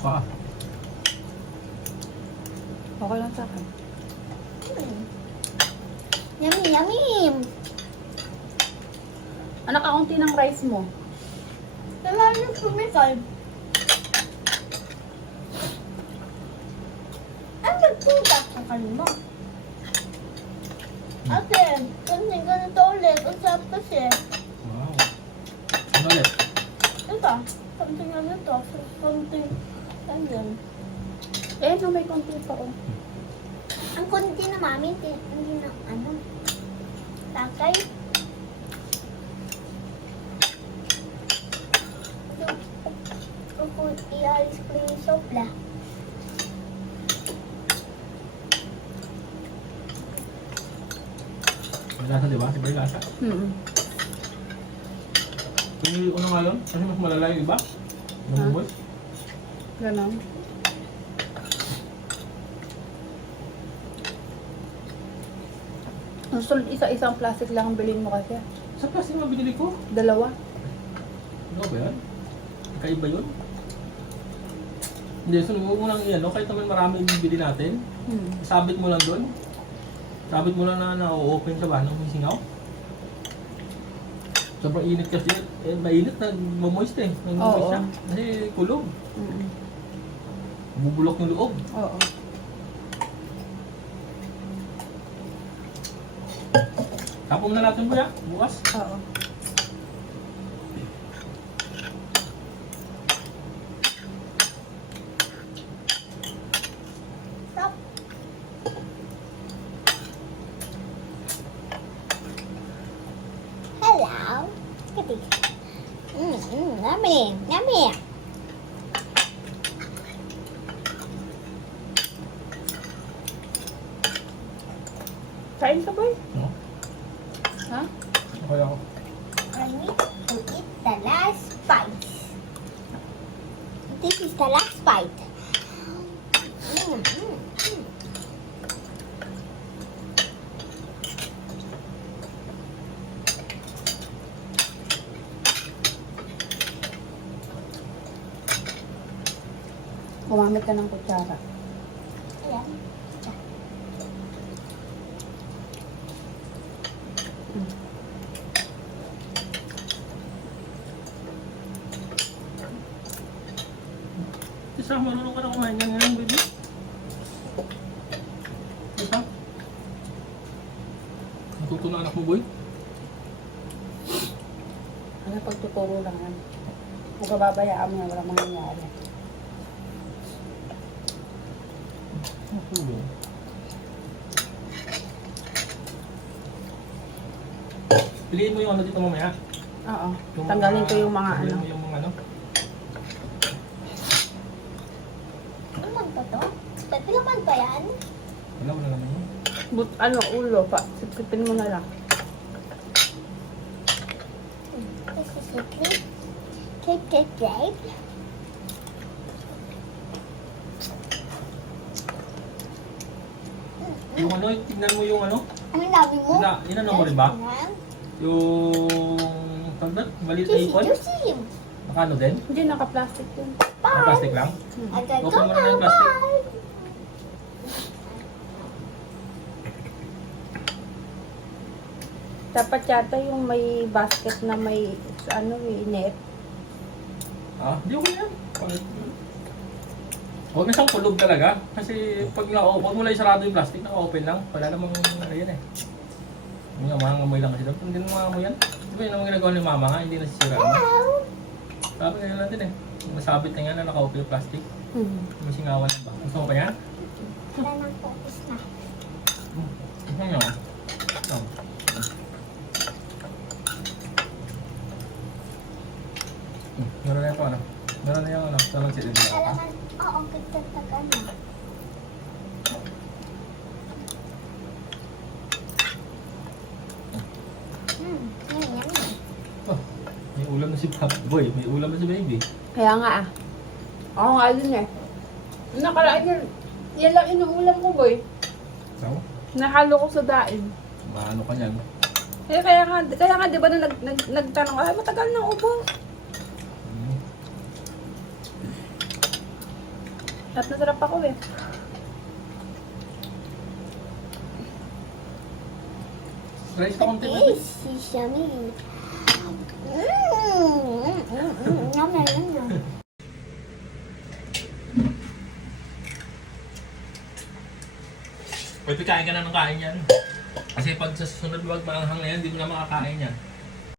ka. Okay lang sa akin. Yummy, yummy. Anak, kaunti ng rice mo. Naman yung sumisal. Ang nagtutak sa kanimo. Ate, kasi ganito ulit. Ang sarap kasi. Wow. Ano ulit? Ito, something na nito. Something, ayun. Eh, no, may konti pa oh. Ang konti na mami, hindi na, ano, takay. Kung ialis ko yung sopla. May lasa, di ba? Iba yung lasa. Yung ano nga yun? Kasi mas malala yung iba. Yung boys. Ganon. Ang sunod, isa-isang plastic lang ang bilhin mo kasi. Sa plastic na binili ko. 2. Ano ba yan? Kakaiba yun? Hindi, so huwag mo lang yan, no? Kahit naman marami yung bibili natin, sabit mo lang doon. Sabit mo lang na na-open ka ba nung singaw. Sobrang init kasi, mainit na mamoist eh. Nag-moist siya. Kasi kulog. Bubulok yung loob. Oo. Tapong na natin kuya, bukas. Oo. Stop. Hello. Katig. Yummy, yummy. Kain ka, boy? No? Ha? Okay ako. I need to eat the last bite. This is the last bite. Gumamit ka ng kutsara. Ayan. Isa, marunong ka na kumain yan ngayon, baby. Isa. Natuto na anak mo, boy. Ano, pagtuturo lang yan. Kung kababayaan mo yan, walang mangyayari. Natulong. Piliin mo yung ano dito mamaya. Oo. Yung Tanggalin ko yung mga tanggalin ano. mo yung mga ano. Ano man pa to? Pwede naman ba yan? Wala naman yun. Ano, ulo pa. Sipsipin mo na lang. This is a cake. Cake. Yung ano, tignan mo yung ano. Ang dami mo. Inano mo rin ba? Yung tagdat, maliit na ipon. Juicy. Makano din? Hindi, naka-plastic yun. Ang plastic lang? I got Okay mo na yung plastic. Dapat yata yung may basket na may ano, net. Ah, di okay yan. Huwag na siyang kulog talaga. Kasi pag huwag mo lang isarado yung plastic, naka-open lang. Wala namang ano yan eh. Yung mga amoy lang kasi daw. Hindi naman amoy yan. Di ba yun ang ginagawa ni mama nga, hindi nasisira. Hello. Sabi nga natin eh. Masabit na yan na naka-open yung plastic. May singawan na ba? Gusto mo pa yan? Wala nang focus na. Gusto nyo? Ito. Meron na yung ano. Meron na yung ano. Salang sila nila. Kailangan, oo, kagtatagan na. Yummy. Oh, may ulam na si Boy. May ulam na si Baby. Kaya nga ah. Oo nga din eh. Nakaraan yun. Yan lang inuulam ko, boy. So, Nahalo ko sa daing. maano ka niyan. Kaya nga, di ba na nagtanong ka, matagal na ubo. Sarap na sarap ako eh. Rice ka konti ba? Tasty, yummy. Yum, yum, yum. Pwede kain ka na ng kain yan. Kasi pag sa susunod wag maanghang na yan, hindi mo na makakain yan.